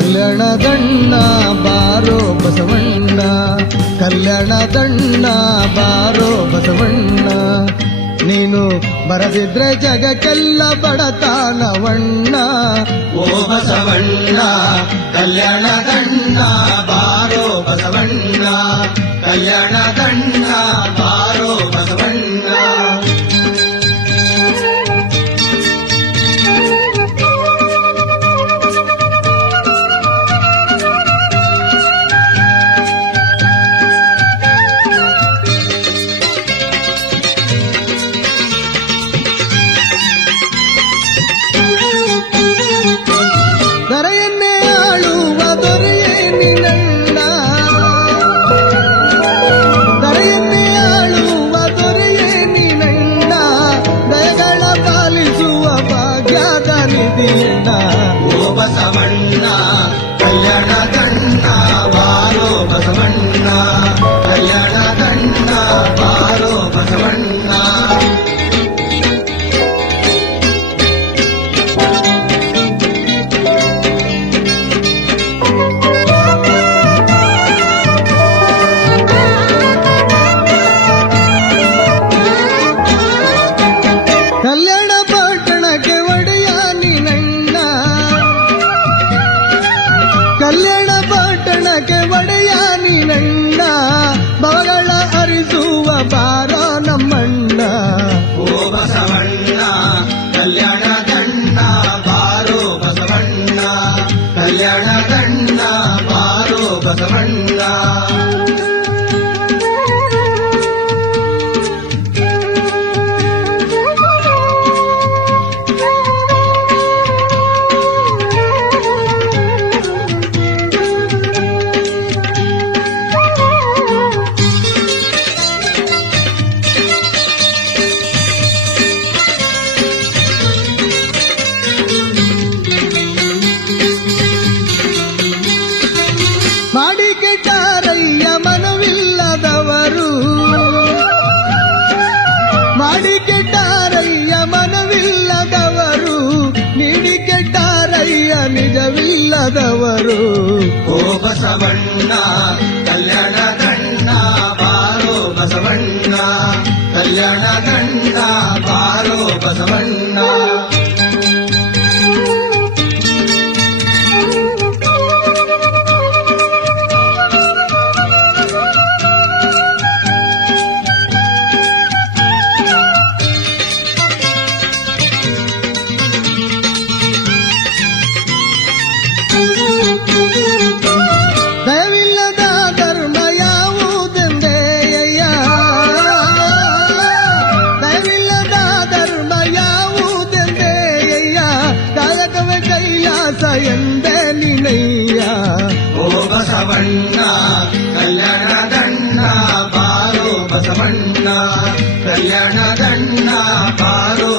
ಕಲ್ಯಾಣದಣ್ಣ ಬಾರೋ ಬಸವಣ್ಣ. ಕಲ್ಯಾಣದಣ್ಣ ಬಾರೋ ಬಸವಣ್ಣ. ನೀನು ಬರದಿದ್ರೆ ಜಗಕ್ಕೆಲ್ಲ ಬಡತಾನವಣ್ಣ. ಓ ಬಸವಣ್ಣ, ಕಲ್ಯಾಣ ಗಣ್ಣ, ಬಾರೋ ಬಸವಣ್ಣ. ಕಲ್ಯಾಣ ಕಲ್ಯಾಣ ಪಟ್ಟಣಕ್ಕೆ ಒಡೆಯ ನೀನಣ್ಣ ಬಗಳ ಅರಿಸುವ ಬಾರ ನಮ್ಮಣ್ಣ. ಓ ಬಸವಣ್ಣ ಕಲ್ಯಾಣ ನಿಜವಿಲ್ಲದವರು ಓ ಬಸವಣ್ಣ ಕಲ್ಯಾಣ ಗಣ್ಣ ಬಾರೋ ಬಸವಣ್ಣ ಕಲ್ಯಾಣ ಗಣ್ಣ ಬಾರೋ ಬಸವಣ್ಣ ಗಣ್ಣ ಬಾರೋ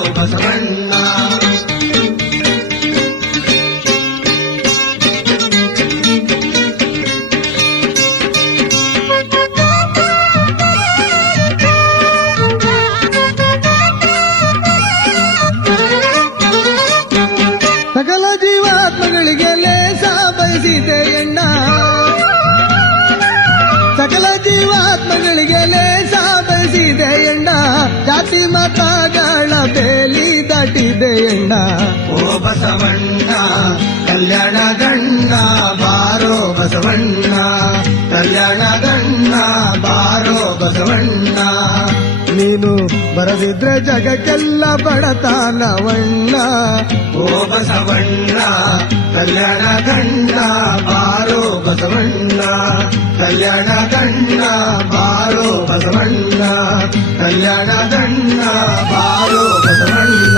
ಮತಗಳ ಬೇಲಿ ದಾಟಿದೆ ಎಣ್ಣ. ಓ ಬಸವಣ್ಣ ಕಲ್ಯಾಣ ಗಣ್ಣ ಬಾರೋ ಬಸವಣ್ಣ ಕಲ್ಯಾಣ ಗಣ್ಣ ಬಾರೋ ಬಸವಣ್ಣ. ನೀನು ಬರದಿದ್ರೆ ಜಗಕ್ಕೆಲ್ಲ ಬಡತಾನವಣ್ಣ. ಓ ಬಸವಣ್ಣ ಕಲ್ಯಾಣ ದಂಡ ಬಾರೋ ಬಸವಣ್ಣ ಕಲ್ಯಾಣ ಗಣ್ಣ ಬಾರೋ ಬಸವಣ್ಣ. ಕಲ್ಯಾಣ ಗಣ್ಣ ಬಾರೋ ಬಸವಣ್ಣ